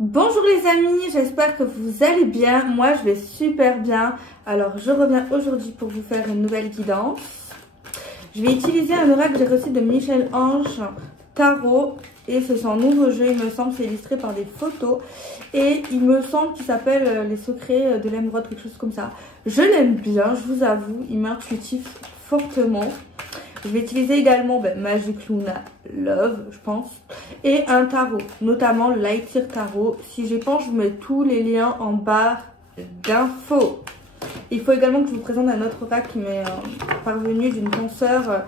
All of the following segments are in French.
Bonjour les amis, j'espère que vous allez bien. Moi je vais super bien. Alors je reviens aujourd'hui pour vous faire une nouvelle guidance. Je vais utiliser un oracle que j'ai reçu de Michel-Ange Tarot. Et c'est son nouveau jeu, il me semble, c'est illustré par des photos. Et il me semble qu'il s'appelle Les secrets de l'émeraude, quelque chose comme ça. Je l'aime bien, je vous avoue, il m'intuitif fortement. Je vais utiliser également Magic Luna Love, je pense, et un tarot, notamment le Light Tarot. Si j'y pense, je vous mets tous les liens en barre d'infos. Il faut également que je vous présente un autre oracle qui m'est parvenu d'une consoeur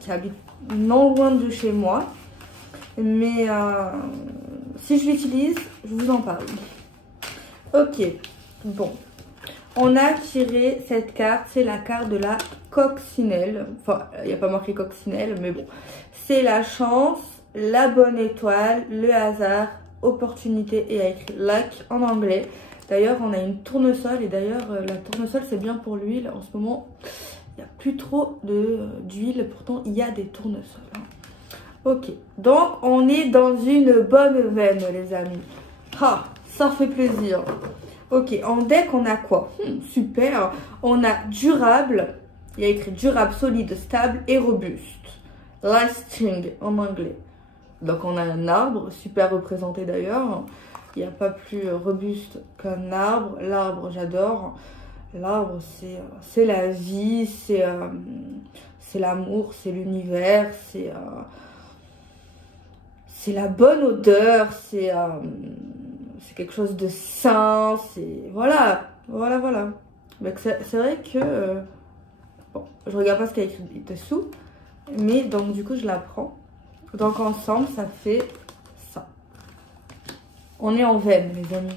qui habite non loin de chez moi. Mais si je l'utilise, je vous en parle. Ok, bon. On a tiré cette carte, c'est la carte de la coccinelle. Enfin, il n'y a pas marqué coccinelle, mais bon. C'est la chance, la bonne étoile, le hasard, opportunité et avec luck en anglais. D'ailleurs, on a une tournesol et d'ailleurs, la tournesol, c'est bien pour l'huile. En ce moment, il n'y a plus trop d'huile, pourtant, il y a des tournesols. Ok, donc on est dans une bonne veine, les amis. Ah, ça fait plaisir. Ok, en deck, on a quoi? Super. On a durable. Il y a écrit durable, solide, stable et robuste. Lasting en anglais. Donc, on a un arbre, super représenté d'ailleurs. Il n'y a pas plus robuste qu'un arbre. L'arbre, j'adore. L'arbre, c'est la vie, c'est l'amour, c'est l'univers, c'est la bonne odeur, c'est quelque chose de sain, c'est... Voilà. C'est vrai que... bon, je regarde pas ce qu'il y a écrit dessous, mais donc du coup, je la prends. Donc ensemble, ça fait ça. On est en veine, les amis.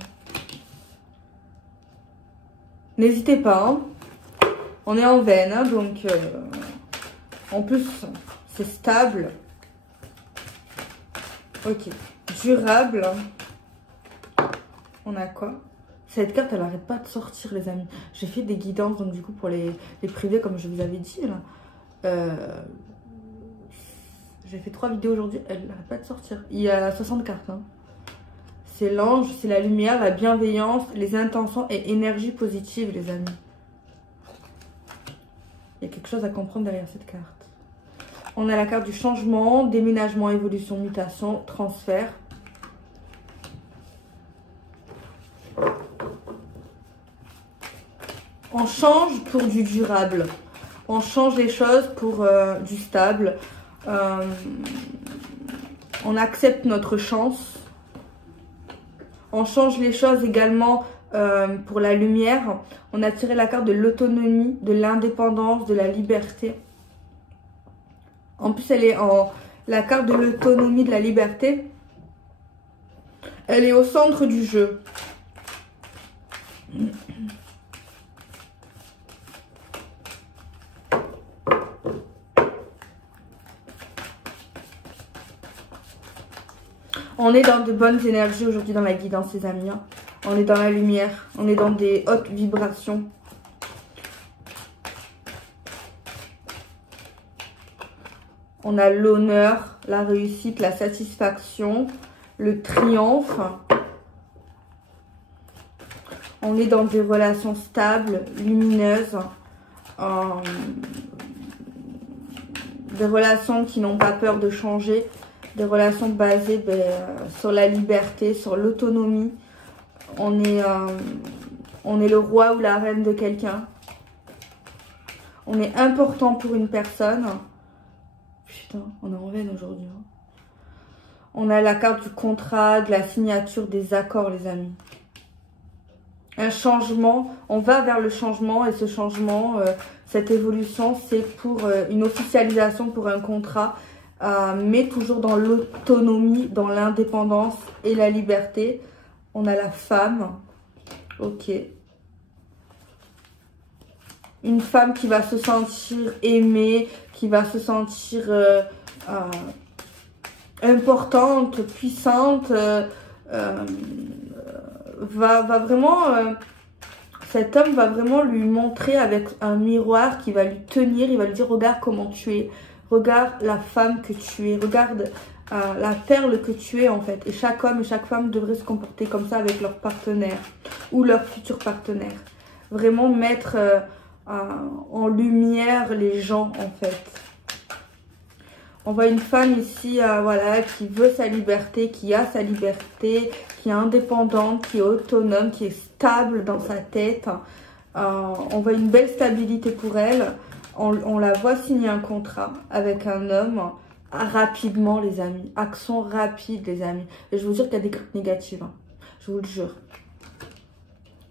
N'hésitez pas, hein. On est en veine, hein, donc... en plus, c'est stable. Ok. Durable. On a quoi? Cette carte, elle n'arrête pas de sortir, les amis. J'ai fait des guidances, donc du coup, pour les privés, comme je vous avais dit, là. J'ai fait 3 vidéos aujourd'hui, elle n'arrête pas de sortir. Il y a 60 cartes, hein. C'est l'ange, c'est la lumière, la bienveillance, les intentions et énergie positive, les amis. Il y a quelque chose à comprendre derrière cette carte. On a la carte du changement, déménagement, évolution, mutation, transfert. On change pour du durable. On change les choses pour du stable. On accepte notre chance. On change les choses également pour la lumière. On a tiré la carte de l'autonomie, de l'indépendance, de la liberté. En plus, elle est en... La carte de l'autonomie, de la liberté. Elle est au centre du jeu. On est dans de bonnes énergies aujourd'hui dans la guidance, les amis. On est dans la lumière. On est dans des hautes vibrations. On a l'honneur, la réussite, la satisfaction, le triomphe. On est dans des relations stables, lumineuses. Des relations qui n'ont pas peur de changer. Des relations basées sur la liberté, sur l'autonomie. On est le roi ou la reine de quelqu'un. On est important pour une personne. Putain, on est en veine aujourd'hui. Hein. On a la carte du contrat, de la signature, des accords, les amis. Un changement, on va vers le changement et ce changement, cette évolution, c'est pour une officialisation pour un contrat. Mais toujours dans l'autonomie, dans l'indépendance et la liberté. On a la femme. Ok. Une femme qui va se sentir aimée, qui va se sentir importante, puissante. Va vraiment... cet homme va vraiment lui montrer avec un miroir qui va lui tenir. Il va lui dire, regarde comment tu es. Regarde la femme que tu es. Regarde la perle que tu es en fait. Et chaque homme et chaque femme devrait se comporter comme ça avec leur partenaire ou leur futur partenaire. Vraiment mettre en lumière les gens en fait. On voit une femme ici, voilà, qui veut sa liberté, qui a sa liberté, qui est indépendante, qui est autonome, qui est stable dans sa tête. On voit une belle stabilité pour elle. On la voit signer un contrat avec un homme rapidement, les amis. Action rapide, les amis. Et je vous jure qu'il y a des cartes négatives. Hein. Je vous le jure.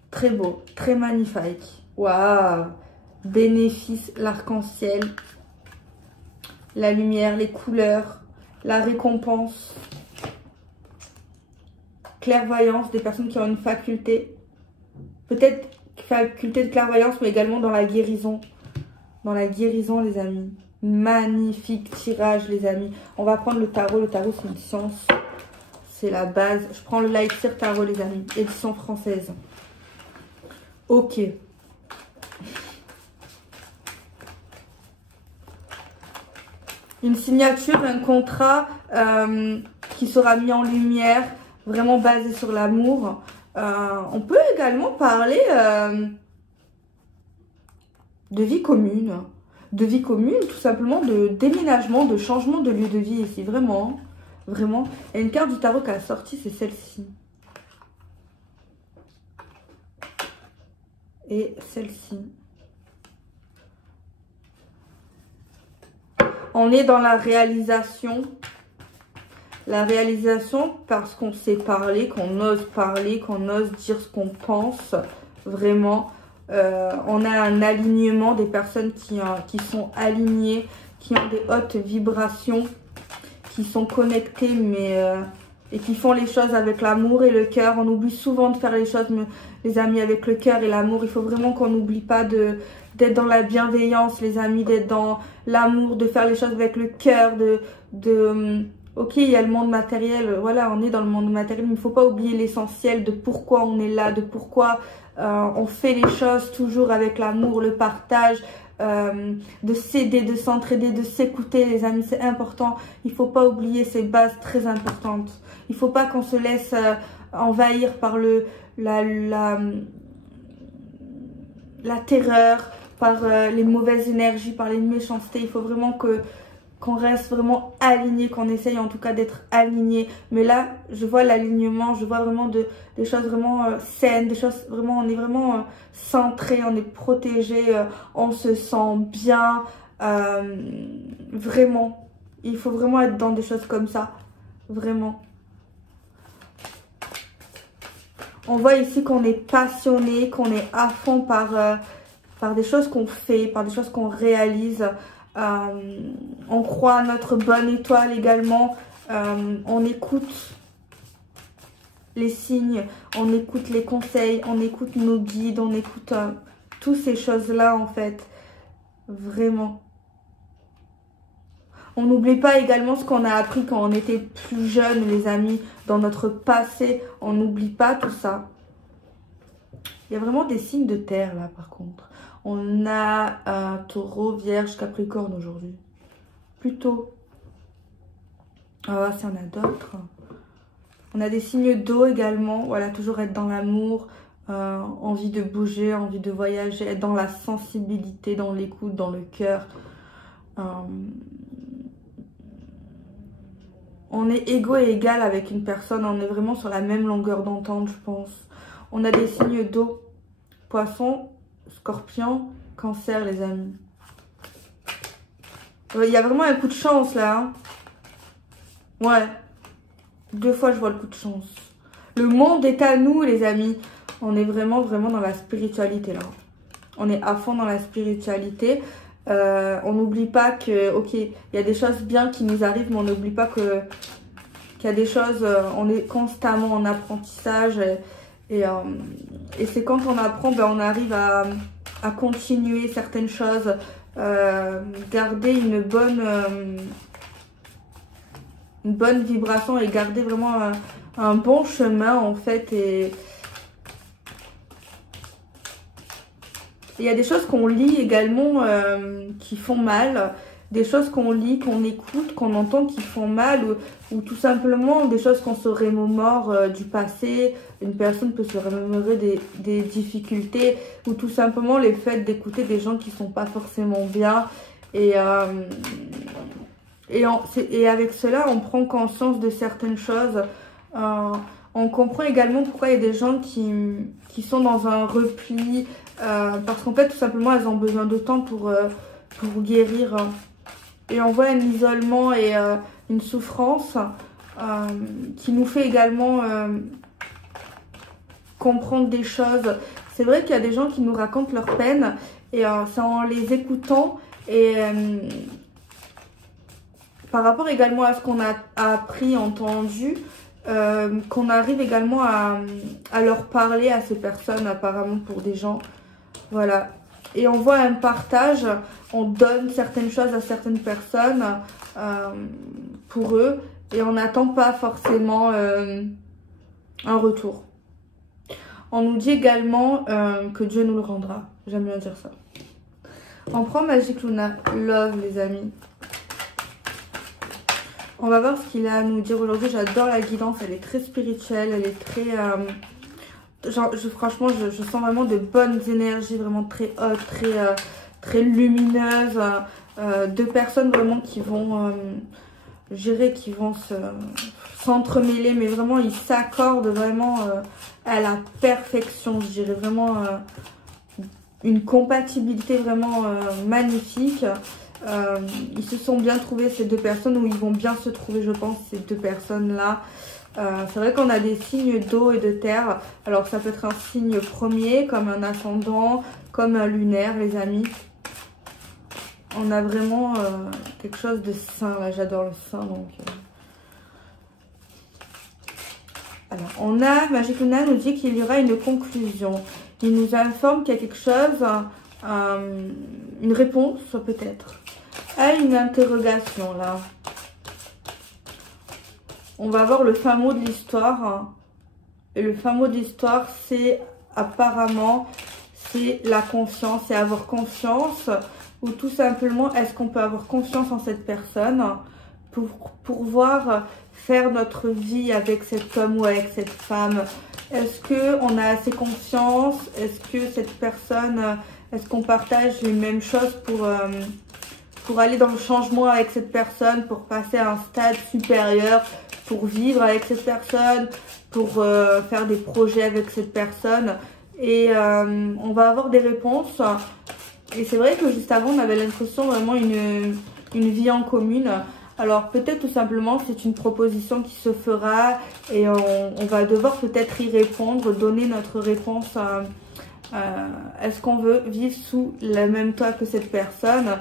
Très beau, très magnifique. Waouh! Bénéfice, l'arc-en-ciel. La lumière, les couleurs, la récompense, clairvoyance, des personnes qui ont une faculté, peut-être faculté de clairvoyance, mais également dans la guérison. Dans la guérison, les amis. Magnifique tirage, les amis. On va prendre le tarot. Le tarot, c'est une science. C'est la base. Je prends le Light Seer Tarot, les amis. Édition française. Ok. Une signature, un contrat qui sera mis en lumière, vraiment basé sur l'amour. On peut également parler de vie commune. De vie commune, tout simplement de déménagement, de changement de lieu de vie ici. Vraiment, vraiment. Et une carte du tarot qui a sorti, c'est celle-ci. Et celle-ci. On est dans la réalisation. La réalisation parce qu'on sait parler, qu'on ose dire ce qu'on pense. Vraiment. On a un alignement des personnes qui sont alignées, qui ont des hautes vibrations, qui sont connectées et qui font les choses avec l'amour et le cœur. On oublie souvent de faire les choses, les amis, avec le cœur et l'amour. Il faut vraiment qu'on n'oublie pas d'être dans la bienveillance, les amis, d'être dans l'amour, de faire les choses avec le cœur, ok, il y a le monde matériel, voilà, on est dans le monde matériel, mais il ne faut pas oublier l'essentiel de pourquoi on est là, de pourquoi on fait les choses toujours avec l'amour, le partage, de s'aider, de s'entraider, de s'écouter, les amis, c'est important. Il ne faut pas oublier ces bases très importantes. Il ne faut pas qu'on se laisse envahir par la terreur, par les mauvaises énergies, par les méchancetés. Il faut vraiment qu'on reste vraiment aligné, qu'on essaye en tout cas d'être aligné. Mais là, je vois l'alignement, je vois vraiment des choses vraiment saines, des choses vraiment, on est vraiment centré, on est protégé, on se sent bien. Vraiment, il faut vraiment être dans des choses comme ça, vraiment. On voit ici qu'on est passionné, qu'on est à fond par des choses qu'on fait, par des choses qu'on réalise. On croit à notre bonne étoile également. On écoute les signes, on écoute les conseils, on écoute nos guides, on écoute toutes ces choses-là en fait. Vraiment. On n'oublie pas également ce qu'on a appris quand on était plus jeune, les amis, dans notre passé. On n'oublie pas tout ça. Il y a vraiment des signes de terre là par contre. On a un taureau, vierge, capricorne aujourd'hui. Plutôt. Ah, s'il y en a d'autres. On a des signes d'eau également. Voilà, toujours être dans l'amour, envie de bouger, envie de voyager, être dans la sensibilité, dans l'écoute, dans le cœur. On est égaux et égal avec une personne. On est vraiment sur la même longueur d'entente, je pense. On a des signes d'eau. Poisson, Scorpion, Cancer, les amis. Il y a vraiment un coup de chance là. Hein. Ouais. 2 fois je vois le coup de chance. Le monde est à nous, les amis. On est vraiment dans la spiritualité là. On est à fond dans la spiritualité. On n'oublie pas que, ok, il y a des choses bien qui nous arrivent, mais on n'oublie pas qu'il y a des choses, on est constamment en apprentissage. Et c'est quand on apprend, ben, on arrive à continuer certaines choses, garder une bonne vibration et garder vraiment un bon chemin en fait. Et il y a des choses qu'on lit également qui font mal. des choses qu'on lit, qu'on écoute, qu'on entend qui font mal ou tout simplement des choses qu'on se remémore du passé. Une personne peut se remémorer des difficultés ou tout simplement les faits d'écouter des gens qui sont pas forcément bien. Et avec cela, on prend conscience de certaines choses. On comprend également pourquoi il y a des gens qui sont dans un repli. Parce qu'en fait, tout simplement, elles ont besoin de temps pour guérir. Et on voit un isolement et une souffrance qui nous fait également comprendre des choses. C'est vrai qu'il y a des gens qui nous racontent leur peine et c'est en les écoutant et par rapport également à ce qu'on a appris, entendu, qu'on arrive également à leur parler à ces personnes, apparemment pour des gens. Voilà. Et on voit un partage, on donne certaines choses à certaines personnes pour eux et on n'attend pas forcément un retour. On nous dit également que Dieu nous le rendra. J'aime bien dire ça. On prend Magic Luna Love, les amis. On va voir ce qu'il a à nous dire aujourd'hui. J'adore la guidance, elle est très spirituelle, elle est très... franchement, je sens vraiment de bonnes énergies, vraiment très hautes, très lumineuses. Deux personnes vraiment qui vont, je dirais, qui vont s'entremêler, mais vraiment, ils s'accordent vraiment à la perfection. Je dirais vraiment une compatibilité vraiment magnifique. Ils se sont bien trouvés, ces deux personnes, ou ils vont bien se trouver, je pense, ces deux personnes-là. C'est vrai qu'on a des signes d'eau et de terre. Alors ça peut être un signe premier, comme un ascendant, comme un lunaire, les amis. On a vraiment quelque chose de sain, là, j'adore le sain, donc... Alors, on a, Magic Luna nous dit qu'il y aura une conclusion. Il nous informe qu'il y a quelque chose, une réponse peut-être, à une interrogation, là. On va voir le fin mot de l'histoire. Et le fin mot de l'histoire, c'est apparemment, c'est la confiance. C'est avoir confiance. Ou tout simplement, est-ce qu'on peut avoir confiance en cette personne pour pouvoir faire notre vie avec cet homme ou avec cette femme? Est-ce qu'on a assez confiance? Est-ce que cette personne, est-ce qu'on partage les mêmes choses pour aller dans le changement avec cette personne, pour passer à un stade supérieur, pour vivre avec cette personne, pour faire des projets avec cette personne? Et on va avoir des réponses. Et c'est vrai que juste avant, on avait l'impression vraiment une vie en commune. Alors peut-être tout simplement c'est une proposition qui se fera et on va devoir peut-être y répondre, donner notre réponse. Est-ce qu'on veut vivre sous le même toit que cette personne?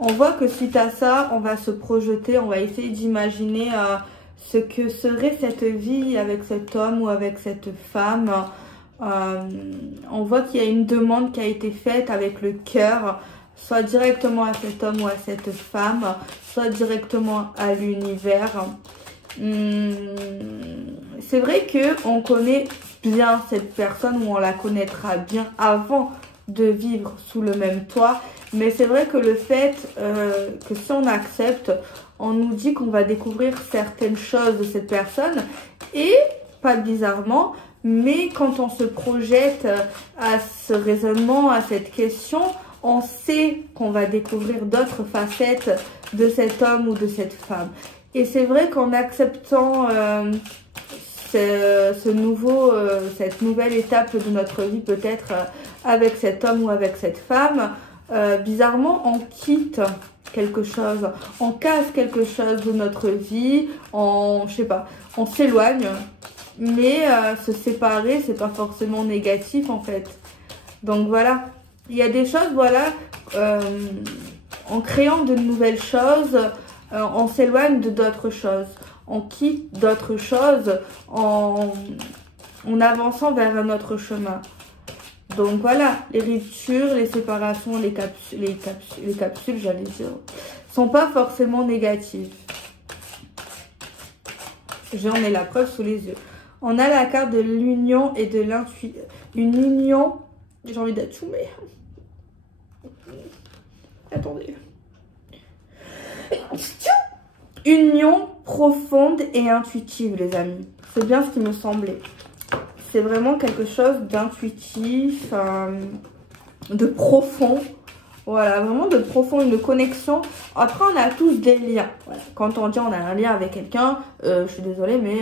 On voit que suite à ça, on va se projeter, on va essayer d'imaginer ce que serait cette vie avec cet homme ou avec cette femme. On voit qu'il y a une demande qui a été faite avec le cœur, soit directement à cet homme ou à cette femme, soit directement à l'univers. C'est vrai qu'on connaît bien cette personne ou on la connaîtra bien avant de vivre sous le même toit. Mais c'est vrai que le fait que si on accepte, on nous dit qu'on va découvrir certaines choses de cette personne. Et, pas bizarrement, mais quand on se projette à ce raisonnement, à cette question, on sait qu'on va découvrir d'autres facettes de cet homme ou de cette femme. Et c'est vrai qu'en acceptant cette nouvelle étape de notre vie, peut-être avec cet homme ou avec cette femme, bizarrement, on quitte quelque chose, on casse quelque chose de notre vie, je sais pas, on s'éloigne. Mais se séparer, c'est pas forcément négatif en fait. Donc voilà, il y a des choses, voilà, en créant de nouvelles choses, on s'éloigne de d'autres choses. On quitte d'autres choses en avançant vers un autre chemin. Donc voilà, les ruptures, les séparations, les capsules, j'allais dire, sont pas forcément négatives. J'en ai la preuve sous les yeux. On a la carte de l'union et de l'intuition. Une union, j'ai envie d'être mais... Attendez. Union profonde et intuitive, les amis. C'est bien ce qui me semblait. C'est vraiment quelque chose d'intuitif, de profond. Voilà, vraiment de profond, une connexion. Après, on a tous des liens. Voilà. Quand on dit on a un lien avec quelqu'un, je suis désolée, mais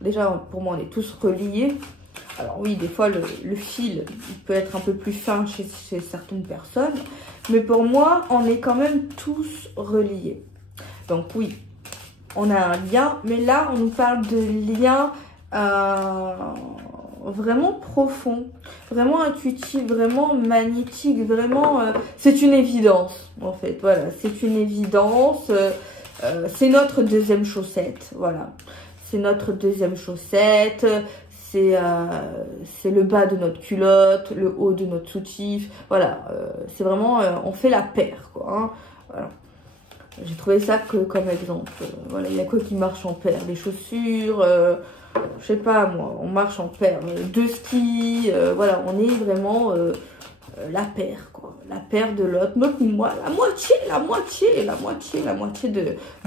déjà, pour moi, on est tous reliés. Alors oui, des fois, le fil il peut être un peu plus fin chez certaines personnes. Mais pour moi, on est quand même tous reliés. Donc oui, on a un lien. Mais là, on nous parle de liens vraiment profonds, vraiment intuitifs, vraiment magnétiques. Vraiment, c'est une évidence, en fait. Voilà, c'est une évidence. C'est notre deuxième chaussette. Voilà, c'est notre deuxième chaussette. C'est le bas de notre culotte, le haut de notre soutif. Voilà, c'est vraiment, on fait la paire, quoi. Hein. Voilà. J'ai trouvé ça comme exemple. Voilà, il y a quoi qui marche en paire? Les chaussures, je sais pas moi, on marche en paire. Deux skis, voilà, on est vraiment la paire, quoi. La paire de l'autre. Moi, la moitié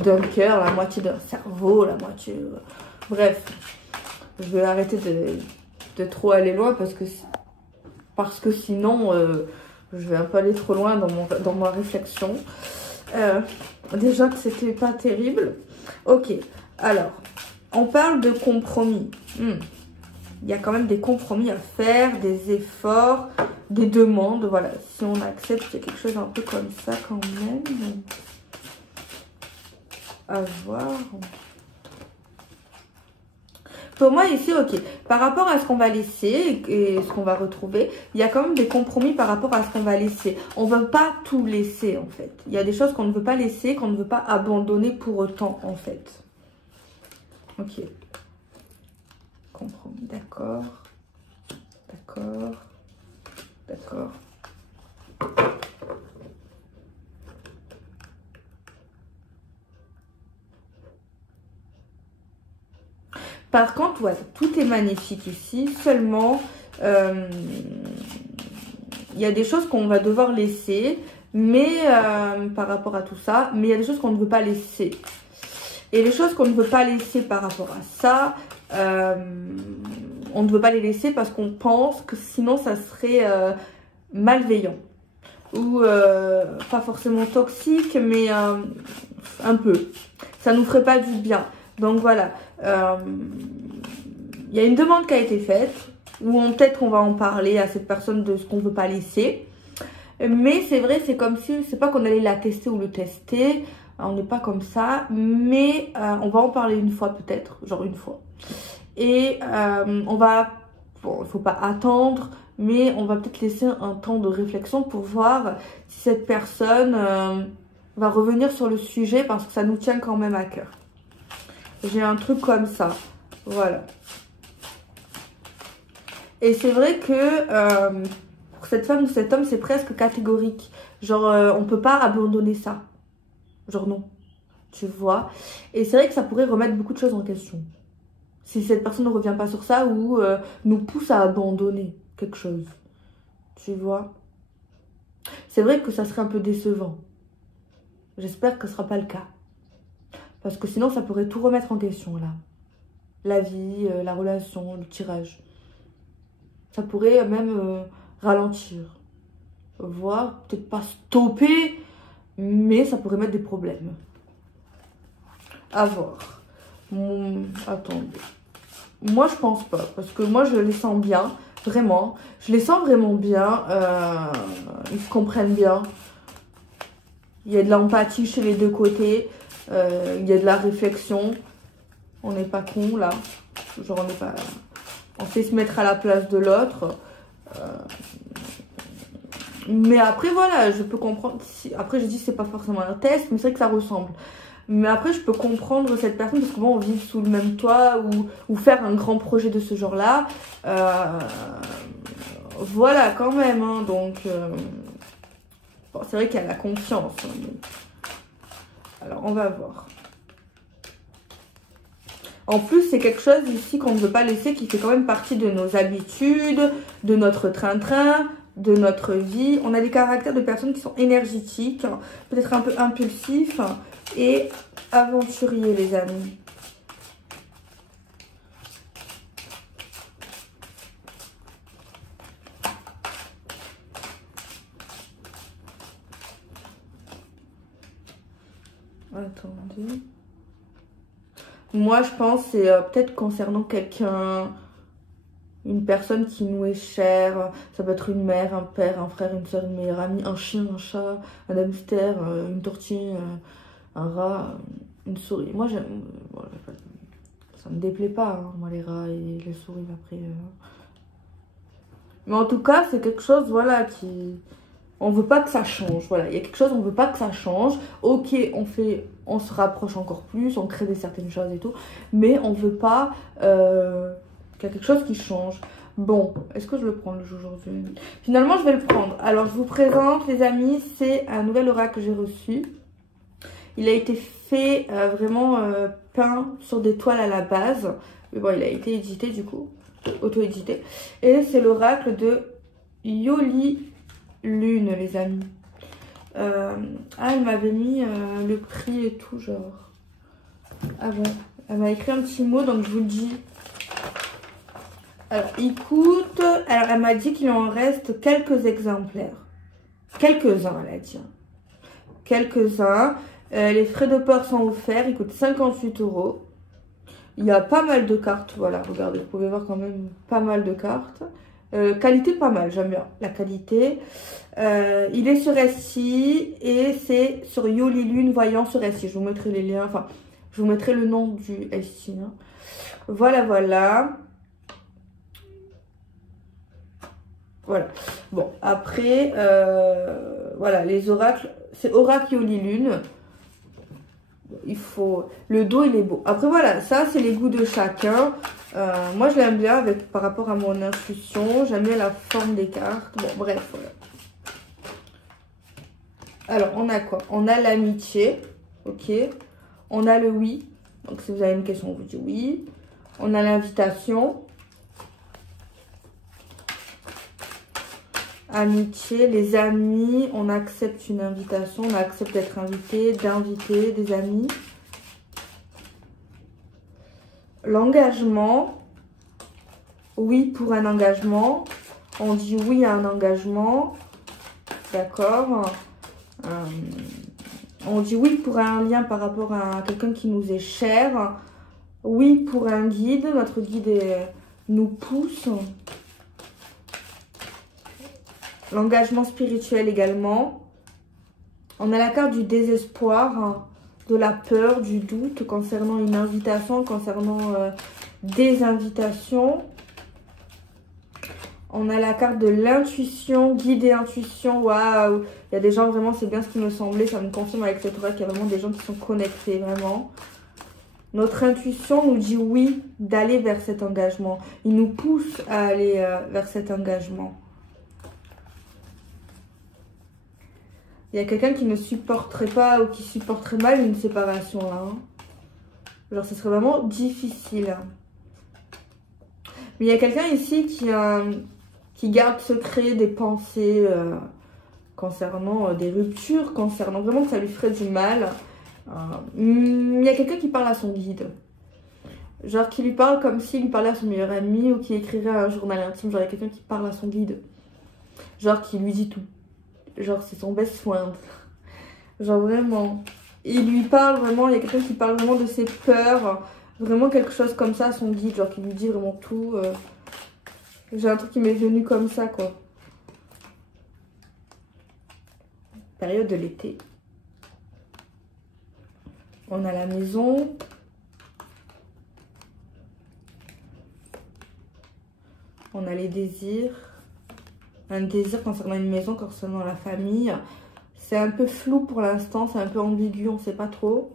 d'un cœur, la moitié d'un cerveau, la moitié... bref. Je vais arrêter de trop aller loin parce que sinon, je vais un peu aller trop loin dans ma réflexion. Déjà que c'était pas terrible. Ok, alors, on parle de compromis. Il y a quand même des compromis à faire, des efforts, des demandes. Voilà, si on accepte, il y a quelque chose un peu comme ça quand même. À voir... Pour moi ici, ok, par rapport à ce qu'on va laisser et ce qu'on va retrouver, il y a quand même des compromis par rapport à ce qu'on va laisser. On ne veut pas tout laisser en fait. Il y a des choses qu'on ne veut pas laisser, qu'on ne veut pas abandonner pour autant en fait. Ok. Compromis, d'accord. D'accord. D'accord. Par contre, ouais, tout est magnifique ici. Seulement, il y a des choses qu'on va devoir laisser. Mais par rapport à tout ça, mais il y a des choses qu'on ne veut pas laisser. Et les choses qu'on ne veut pas laisser par rapport à ça, on ne veut pas les laisser parce qu'on pense que sinon ça serait malveillant. Ou pas forcément toxique, mais un peu. Ça nous ferait pas du bien. Donc voilà. Il y a une demande qui a été faite, ou peut-être qu'on va en parler à cette personne de ce qu'on ne veut pas laisser. Mais c'est vrai, c'est comme si, c'est pas qu'on allait la tester ou le tester, on n'est pas comme ça, mais on va en parler une fois peut-être, genre une fois. Et on va, bon, il ne faut pas attendre, mais on va peut-être laisser un temps de réflexion pour voir si cette personne va revenir sur le sujet parce que ça nous tient quand même à cœur. J'ai un truc comme ça, voilà. Et c'est vrai que pour cette femme ou cet homme, c'est presque catégorique. Genre, on peut pas abandonner ça. Genre non, tu vois. Et c'est vrai que ça pourrait remettre beaucoup de choses en question. Si cette personne ne revient pas sur ça ou nous pousse à abandonner quelque chose. Tu vois. C'est vrai que ça serait un peu décevant. J'espère que ce ne sera pas le cas. Parce que sinon, ça pourrait tout remettre en question, là. La vie, la relation, le tirage. Ça pourrait même ralentir. Voire, peut-être pas stopper, mais ça pourrait mettre des problèmes. À voir. Attendez. Moi, je pense pas. Parce que moi, je les sens bien. Vraiment. Je les sens vraiment bien. Ils se comprennent bien. Il y a de l'empathie chez les deux côtés. Il y a de la réflexion. On n'est pas con là. Genre on n'est pas... On sait se mettre à la place de l'autre. Mais après voilà, je peux comprendre. Après je dis c'est pas forcément un test, mais c'est vrai que ça ressemble. Mais après je peux comprendre cette personne parce que bon, on vit sous le même toit ou faire un grand projet de ce genre là. Voilà quand même. Hein, donc bon, c'est vrai qu'il y a la confiance. Hein, mais... Alors, on va voir. En plus, c'est quelque chose ici qu'on ne veut pas laisser, qui fait quand même partie de nos habitudes, de notre train-train, de notre vie. On a des caractères de personnes qui sont énergétiques, peut-être un peu impulsifs et aventuriers, les amis. Attendez. Moi, je pense que c'est peut-être concernant quelqu'un, une personne qui nous est chère. Ça peut être une mère, un père, un frère, une soeur, une meilleure amie, un chien, un chat, un hamster, une tortue, un rat, une souris. Moi, j'aime. Ça me déplaît pas, hein, moi, les rats et les souris après. Mais en tout cas, c'est quelque chose, voilà, qui... On veut pas que ça change, voilà. Il y a quelque chose, on veut pas que ça change. Ok, on se rapproche encore plus, on crée certaines choses et tout. Mais on veut pas qu'il y a quelque chose qui change. Bon, est-ce que je le prends le jeu aujourd'hui? Finalement, je vais le prendre. Alors, je vous présente, les amis, c'est un nouvel oracle que j'ai reçu. Il a été fait vraiment peint sur des toiles à la base. Mais bon, il a été édité du coup, auto-édité. Et c'est l'oracle de Yoli Lune, les amis. Elle m'avait mis le prix et tout, genre. Ah bon, elle m'a écrit un petit mot, donc je vous le dis. Alors, il coûte... Alors, elle m'a dit qu'il en reste quelques exemplaires. Quelques-uns, elle a dit. Quelques-uns. Les frais de port sont offerts. Il coûte 58 €. Il y a pas mal de cartes. Voilà, regardez, vous pouvez voir quand même pas mal de cartes. Qualité pas mal, j'aime bien la qualité. Il est sur Etsy et c'est sur Yoli Lune Voyant sur Etsy. Je vous mettrai les liens, enfin, je vous mettrai le nom du Etsy. Hein. Voilà, voilà. Voilà. Bon, après, voilà, les oracles, c'est Oracle Yoli Lune. Il faut... Le dos, il est beau. Après, voilà, ça, c'est les goûts de chacun. Moi, je l'aime bien par rapport à mon intuition. J'aime bien la forme des cartes. Bon, bref, voilà. Alors, on a quoi? On a l'amitié. Ok. On a le oui. Donc, si vous avez une question, on vous dit oui. On a l'invitation. Amitié, les amis, on accepte une invitation, on accepte d'être invité, d'inviter des amis. L'engagement, oui pour un engagement, on dit oui à un engagement, d'accord. On dit oui pour un lien par rapport à quelqu'un qui nous est cher, oui pour un guide, notre guide nous pousse. L'engagement spirituel également. On a la carte du désespoir, de la peur, du doute concernant une invitation, concernant des invitations. On a la carte de l'intuition, guide et intuition. Waouh! Il y a des gens, vraiment, c'est bien ce qui me semblait. Ça me confirme avec cette oracle qu'il y a vraiment des gens qui sont connectés, vraiment. Notre intuition nous dit oui d'aller vers cet engagement. Il nous pousse à aller vers cet engagement. Il y a quelqu'un qui ne supporterait pas ou qui supporterait mal une séparation là. Hein. Genre, ce serait vraiment difficile. Mais il y a quelqu'un ici qui garde secret des pensées concernant des ruptures, concernant vraiment que ça lui ferait du mal. Il y a quelqu'un qui parle à son guide. Genre, qui lui parle comme s'il lui parlait à son meilleur ami ou qui écrirait un journal intime. Genre, il y a quelqu'un qui parle à son guide. Genre, qui lui dit tout. Genre, c'est son best friend. Genre, vraiment. Il lui parle vraiment, il y a quelqu'un qui parle vraiment de ses peurs. Vraiment quelque chose comme ça à son guide. Genre, qui lui dit vraiment tout. J'ai un truc qui m'est venu comme ça, quoi. Période de l'été. On a la maison. On a les désirs. Un désir concernant une maison, concernant la famille. C'est un peu flou pour l'instant, c'est un peu ambigu, on ne sait pas trop.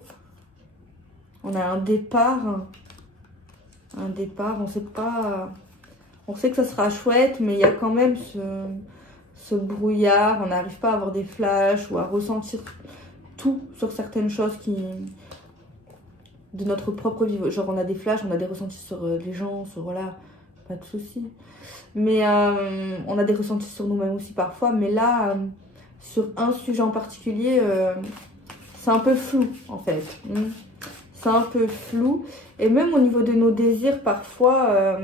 On a un départ. Un départ, on ne sait pas... On sait que ça sera chouette, mais il y a quand même ce brouillard. On n'arrive pas à avoir des flashs ou à ressentir tout sur certaines choses de notre propre vie. Genre, on a des flashs, on a des ressentis sur les gens, sur voilà... pas de souci. Mais on a des ressentis sur nous-mêmes aussi parfois. Mais là, sur un sujet en particulier, c'est un peu flou en fait. C'est un peu flou. Et même au niveau de nos désirs, parfois,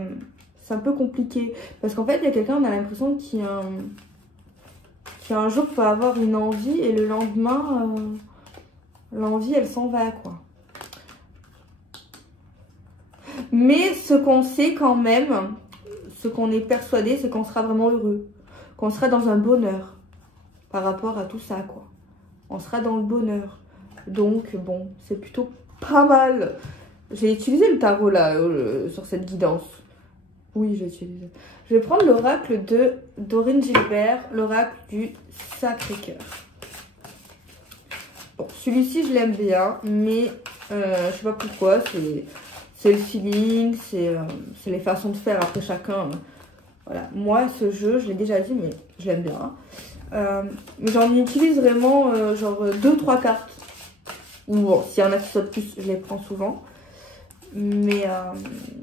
c'est un peu compliqué. Parce qu'en fait, il y a quelqu'un, on a l'impression qui un jour peut avoir une envie et le lendemain, l'envie, elle s'en va, quoi. Mais ce qu'on sait quand même, ce qu'on est persuadé, c'est qu'on sera vraiment heureux. Qu'on sera dans un bonheur par rapport à tout ça, quoi. On sera dans le bonheur. Donc, bon, c'est plutôt pas mal. J'ai utilisé le tarot, là, sur cette guidance. Oui, j'ai utilisé. Je vais prendre l'oracle de Dorine Gilbert, l'oracle du Sacré-Cœur. Bon, celui-ci, je l'aime bien, mais je sais pas pourquoi, c'est le feeling, c'est les façons de faire après chacun. Voilà, moi, ce jeu, je l'ai déjà dit, mais je l'aime bien. Mais j'en utilise vraiment, genre 2-3 cartes. Ou bon, s'il y en a qui sautent plus, je les prends souvent. Mais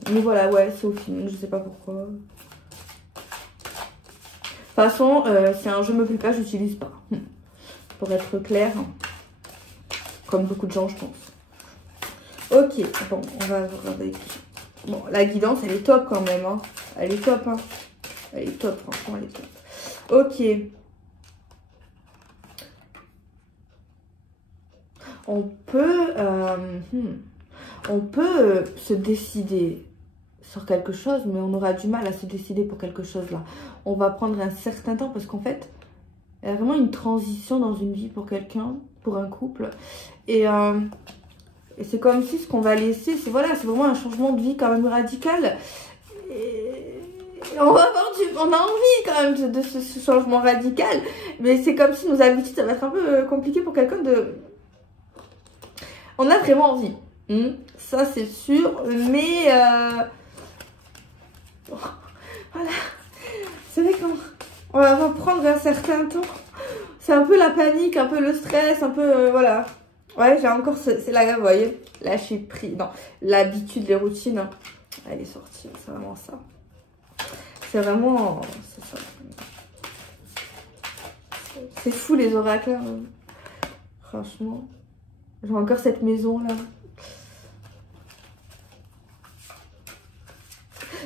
voilà, ouais, c'est au feeling, je sais pas pourquoi. De toute façon, si un jeu me plaît pas, j'utilise pas. Pour être clair, comme beaucoup de gens, je pense. Ok, bon, on va voir avec... Bon, la guidance, elle est top quand même, hein. Elle est top, hein. Elle est top, franchement, elle est top. Ok. On peut se décider sur quelque chose, mais on aura du mal à se décider pour quelque chose là. On va prendre un certain temps parce qu'en fait, il y a vraiment une transition dans une vie pour quelqu'un, pour un couple. Et c'est comme si ce qu'on va laisser, c'est voilà, c'est vraiment un changement de vie quand même radical. Et on va avoir on a envie quand même de ce changement radical. Mais c'est comme si nos habitudes, ça va être un peu compliqué pour quelqu'un de... On a vraiment envie. Ça c'est sûr, mais voilà, c'est vrai qu'on va prendre un certain temps. C'est un peu la panique, un peu le stress, un peu voilà. Ouais, j'ai encore c'est là, vous voyez, lâcher prise. Non, l'habitude, les routines, hein. Elle est sortie, c'est vraiment ça. C'est vraiment, c'est ça. C'est fou les oracles, hein. Franchement. J'ai encore cette maison là.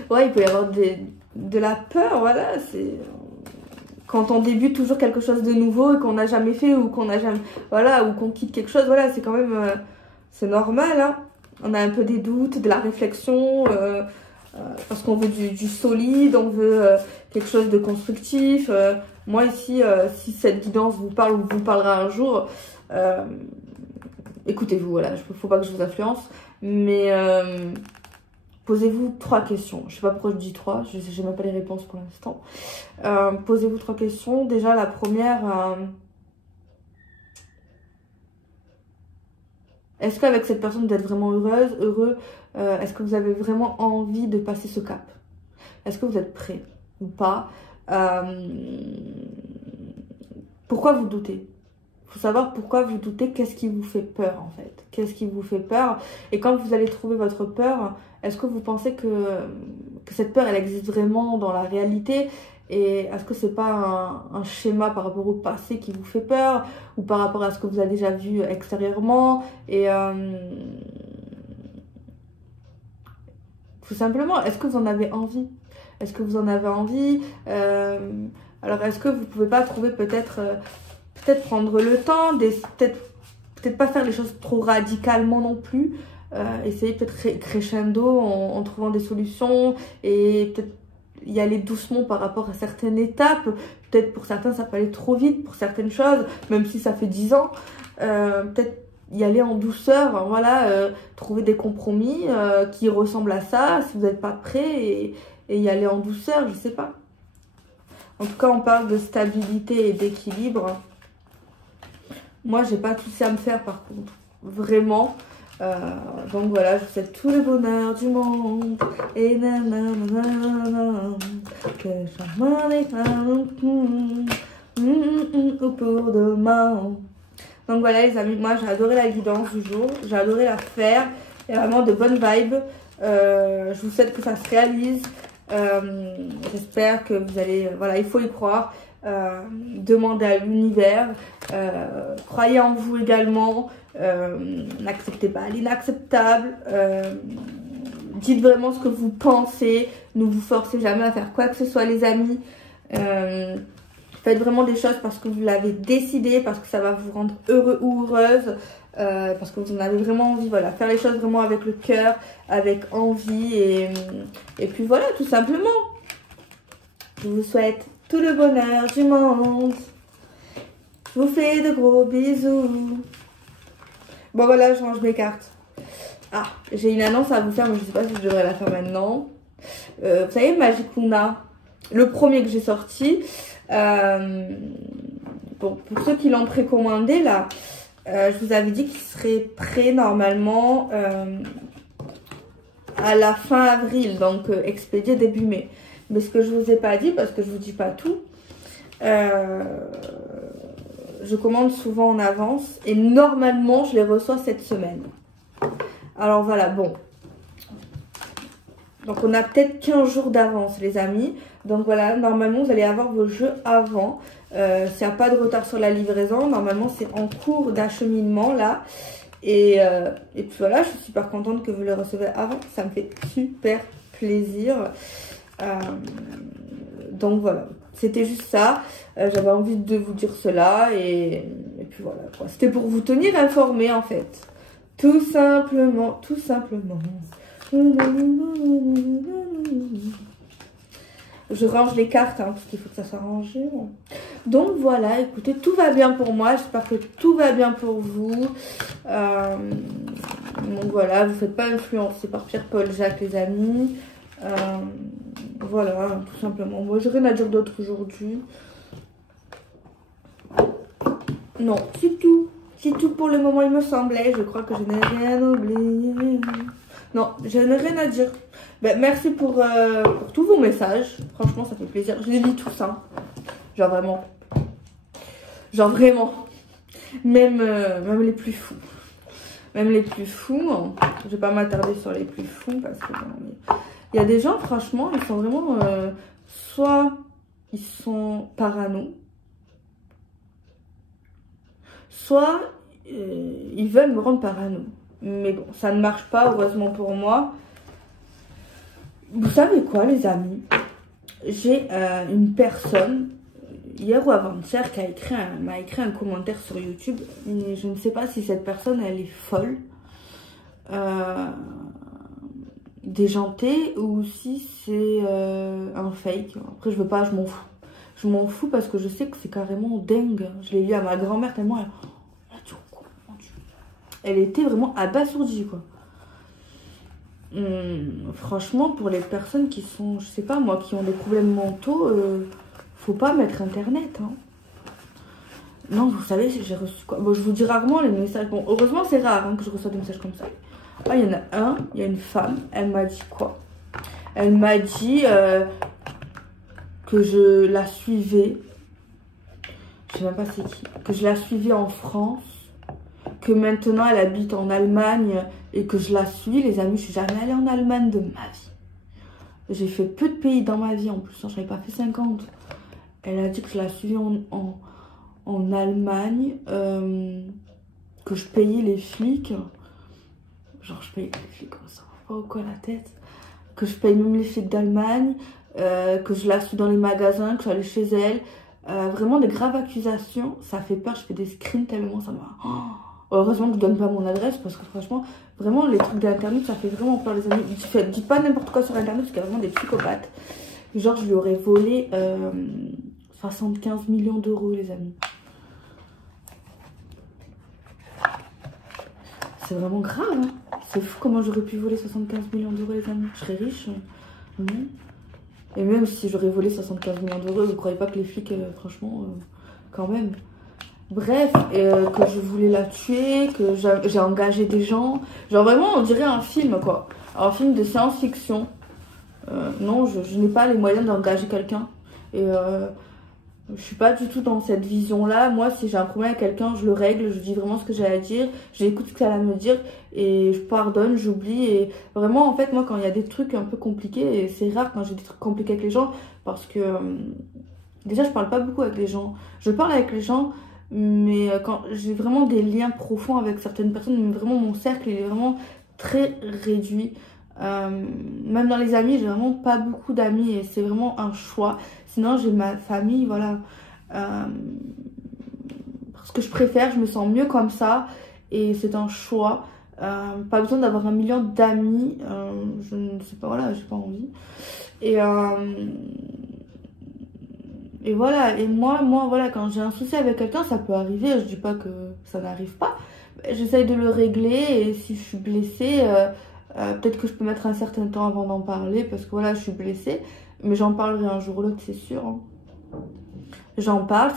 Ouais, il peut y avoir de la peur, voilà. C'est quand on débute toujours quelque chose de nouveau et qu'on n'a jamais fait ou qu'on n'a jamais, voilà, ou qu'on quitte quelque chose, voilà, c'est quand même, c'est normal, hein. On a un peu des doutes, de la réflexion, parce qu'on veut du solide, on veut quelque chose de constructif. Moi ici, si cette guidance vous parle ou vous parlera un jour, écoutez-vous, voilà, il ne faut pas que je vous influence, mais posez-vous 3 questions. Je ne sais pas pourquoi je dis 3, je n'ai même pas les réponses pour l'instant. Posez-vous 3 questions. Déjà, la première, est-ce qu'avec cette personne, vous êtes vraiment heureuse, heureux? Est-ce que vous avez vraiment envie de passer ce cap? Est-ce que vous êtes prêt ou pas? Pourquoi vous doutez? Il faut savoir pourquoi vous doutez, qu'est-ce qui vous fait peur en fait. Qu'est-ce qui vous fait peur? Et quand vous allez trouver votre peur, est-ce que vous pensez que cette peur, elle existe vraiment dans la réalité? Et est-ce que c'est pas un schéma par rapport au passé qui vous fait peur? Ou par rapport à ce que vous avez déjà vu extérieurement? Et tout simplement, est-ce que vous en avez envie? Est-ce que vous en avez envie? Alors, est-ce que vous pouvez pas trouver peut-être prendre le temps, peut-être pas faire les choses trop radicalement non plus, essayer peut-être crescendo en trouvant des solutions et peut-être y aller doucement par rapport à certaines étapes. Peut-être pour certains ça peut aller trop vite pour certaines choses, même si ça fait 10 ans, peut-être y aller en douceur, voilà, trouver des compromis qui ressemblent à ça si vous n'êtes pas prêt et y aller en douceur, je sais pas. En tout cas, on parle de stabilité et d'équilibre. Moi, j'ai pas de souci à me faire par contre. Vraiment. Donc voilà, je vous souhaite tout le bonheur du monde. Et nanana, que j'emmène les femmes pour demain. Donc voilà les amis, moi j'ai adoré la guidance du jour. J'ai adoré la faire. Il y a vraiment de bonnes vibes. Je vous souhaite que ça se réalise. J'espère que vous allez, voilà, il faut y croire. Demandez à l'univers. Croyez en vous également. N'acceptez pas l'inacceptable. Dites vraiment ce que vous pensez. Ne vous forcez jamais à faire quoi que ce soit, les amis. Faites vraiment des choses parce que vous l'avez décidé, parce que ça va vous rendre heureux ou heureuse, parce que vous en avez vraiment envie. Voilà, faire les choses vraiment avec le cœur, avec envie, et puis voilà, tout simplement. Je vous souhaite tout le bonheur du monde. Je vous fais de gros bisous. Bon voilà, je range mes cartes. Ah, j'ai une annonce à vous faire, mais je ne sais pas si je devrais la faire maintenant. Vous savez, Magic Luna, le premier que j'ai sorti. Bon, pour ceux qui l'ont précommandé là, je vous avais dit qu'il serait prêt normalement à la fin avril, donc expédié début mai. Mais ce que je vous ai pas dit, parce que je vous dis pas tout, je commande souvent en avance et normalement je les reçois cette semaine. Alors voilà, bon. Donc on a peut-être 15 jours d'avance les amis. Donc voilà, normalement vous allez avoir vos jeux avant. S'il n'y a pas de retard sur la livraison, normalement c'est en cours d'acheminement là. Et puis voilà, je suis super contente que vous les recevez avant. Ça me fait super plaisir. Donc voilà, c'était juste ça. J'avais envie de vous dire cela. Et puis voilà, c'était pour vous tenir informés en fait. Tout simplement, tout simplement. Je range les cartes hein, parce qu'il faut que ça soit rangé. Donc voilà, écoutez, tout va bien pour moi. J'espère que tout va bien pour vous. Donc voilà, vous ne faites pas influencer par Pierre-Paul Jacques, les amis. Voilà, tout simplement. Moi, j'ai rien à dire d'autre aujourd'hui. Non, c'est tout. C'est tout pour le moment, il me semblait. Je crois que je n'ai rien oublié. Non, je n'ai rien à dire. Ben, merci pour tous vos messages. Franchement, ça fait plaisir. Je les lis tous, hein. Genre vraiment. Genre vraiment. Même les plus fous. Même les plus fous. Je vais pas m'attarder sur les plus fous parce que il y a des gens, franchement, ils sont vraiment... soit ils sont parano. Soit ils veulent me rendre parano. Mais bon, ça ne marche pas, heureusement pour moi. Vous savez quoi, les amis? J'ai une personne, hier ou avant-hier, qui m'a écrit un commentaire sur YouTube. Mais je ne sais pas si cette personne, elle est folle, déjantée, ou si c'est un fake. Après, je veux pas, je m'en fous. Je m'en fous parce que je sais que c'est carrément dingue. Je l'ai lu à ma grand-mère tellement elle était vraiment abasourdie, quoi. Franchement, pour les personnes qui sont, je sais pas moi, qui ont des problèmes mentaux, faut pas mettre internet, hein. Non, vous savez, j'ai reçu quoi? Bon, je vous dis rarement les messages. Bon, heureusement, c'est rare hein, que je reçois des messages comme ça. Ah, il y en a un, il y a une femme, elle m'a dit quoi? Elle m'a dit que je la suivais. Je sais même pas c'est qui. Que je la suivais en France. Que maintenant elle habite en Allemagne et que je la suis. Les amis, je suis jamais allée en Allemagne de ma vie. J'ai fait peu de pays dans ma vie en plus, hein, je n'avais pas fait 50. Elle a dit que je la suivais en Allemagne, que je payais les flics. Genre je payais les flics comme ça, pas quoi la tête. Que je paye même les flics d'Allemagne, que je la suis dans les magasins, que je suis allée chez elle. Vraiment des graves accusations, ça fait peur, je fais des screens tellement ça m'a... Oh, heureusement que je donne pas mon adresse parce que franchement, vraiment les trucs d'internet ça fait vraiment peur les amis. Dites pas n'importe quoi sur internet parce qu'il y a vraiment des psychopathes. Genre je lui aurais volé 75 millions d'euros les amis. C'est vraiment grave hein. C'est fou comment j'aurais pu voler 75 millions d'euros les amis. Je serais riche. Et même si j'aurais volé 75 millions d'euros, vous ne croyez pas que les flics, franchement, quand même. Bref, que je voulais la tuer, que j'ai engagé des gens. Genre vraiment, on dirait un film, quoi. Un film de science-fiction. Non, je n'ai pas les moyens d'engager quelqu'un. Et Je suis pas du tout dans cette vision-là. Moi, si j'ai un problème avec quelqu'un, je le règle, je dis vraiment ce que j'ai à dire, j'écoute ce qu'elle a à me dire et je pardonne, j'oublie. Et vraiment, en fait, moi, quand il y a des trucs un peu compliqués, et c'est rare quand j'ai des trucs compliqués avec les gens, parce que déjà, je parle pas beaucoup avec les gens. Je parle avec les gens, mais quand j'ai vraiment des liens profonds avec certaines personnes, mais vraiment mon cercle, il est vraiment très réduit. Même dans les amis, j'ai vraiment pas beaucoup d'amis et c'est vraiment un choix. Sinon, j'ai ma famille, voilà. Parce que je préfère, je me sens mieux comme ça et c'est un choix. Pas besoin d'avoir 1 million d'amis. Je ne sais pas, voilà, j'ai pas envie. Et voilà, et moi, voilà, quand j'ai un souci avec quelqu'un, ça peut arriver, je dis pas que ça n'arrive pas. J'essaye de le régler et si je suis blessée, peut-être que je peux mettre un certain temps avant d'en parler parce que voilà, je suis blessée. Mais j'en parlerai un jour ou l'autre, c'est sûr. Hein. J'en parle,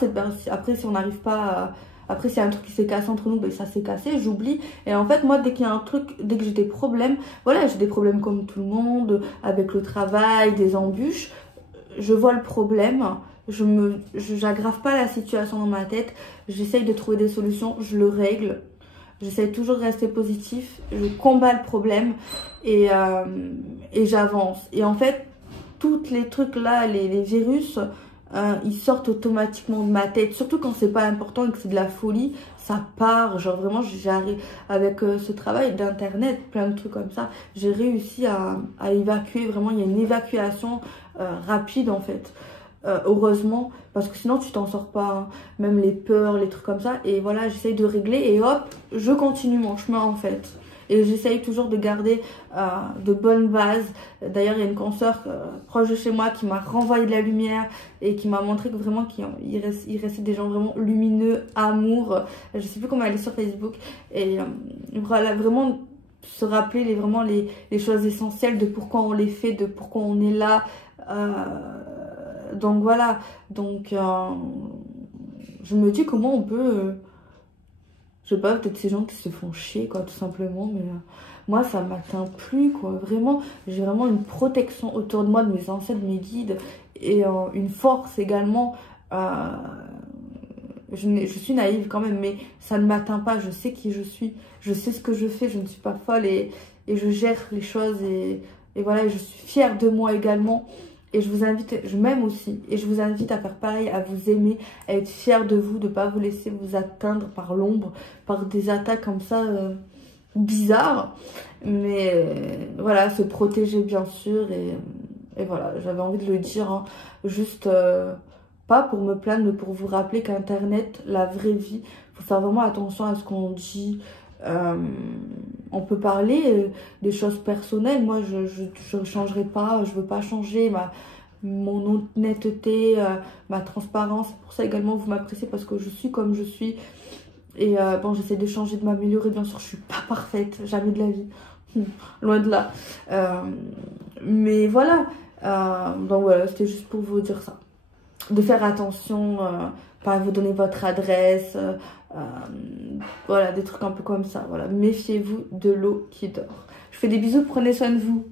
après si on n'arrive pas à... Après s'il y a un truc qui s'est cassé entre nous, ben, ça s'est cassé, j'oublie. Et en fait, moi, dès qu'il y a un truc, dès que j'ai des problèmes, voilà, j'ai des problèmes comme tout le monde, avec le travail, des embûches, je vois le problème, j'aggrave pas la situation dans ma tête, j'essaye de trouver des solutions, je le règle. J'essaie toujours de rester positif, je combats le problème et j'avance. Et en fait, tous les trucs là, les virus, ils sortent automatiquement de ma tête. Surtout quand c'est pas important et que c'est de la folie, ça part. Genre vraiment, j'arrive avec ce travail d'internet, plein de trucs comme ça. J'ai réussi à évacuer, vraiment, il y a une évacuation rapide en fait. Heureusement, parce que sinon tu t'en sors pas, hein. Même les peurs, les trucs comme ça, et voilà, j'essaye de régler et hop, je continue mon chemin en fait, et j'essaye toujours de garder de bonnes bases. D'ailleurs, il y a une consoeur proche de chez moi qui m'a renvoyé de la lumière et qui m'a montré que vraiment il restait des gens vraiment lumineux, amour, je sais plus comment elle est sur Facebook, et voilà, vraiment se rappeler vraiment les choses essentielles de pourquoi on les fait, de pourquoi on est là. Donc voilà, donc je me dis comment on peut, je sais pas, peut-être ces gens qui se font chier quoi, tout simplement, mais moi ça m'atteint plus quoi, vraiment, j'ai vraiment une protection autour de moi, de mes ancêtres, de mes guides, et une force également. Je suis naïve quand même, mais ça ne m'atteint pas, je sais qui je suis, je sais ce que je fais, je ne suis pas folle et je gère les choses et voilà, je suis fière de moi également. Et je vous invite, je m'aime aussi, et je vous invite à faire pareil, à vous aimer, à être fier de vous, de ne pas vous laisser vous atteindre par l'ombre, par des attaques comme ça bizarres. Mais voilà, se protéger bien sûr, et voilà, j'avais envie de le dire, hein, juste pas pour me plaindre, mais pour vous rappeler qu'Internet, la vraie vie, il faut faire vraiment attention à ce qu'on dit. On peut parler des choses personnelles. Moi, je ne changerai pas, je veux pas changer mon honnêteté, ma transparence. Pour ça également, vous m'appréciez parce que je suis comme je suis. Et bon, j'essaie de changer, de m'améliorer. Bien sûr, je suis pas parfaite, jamais de la vie. Loin de là. Mais voilà. Donc voilà, c'était juste pour vous dire ça. De faire attention, pas vous donner votre adresse, voilà, des trucs un peu comme ça. Voilà, méfiez-vous de l'eau qui dort. Je fais des bisous, prenez soin de vous.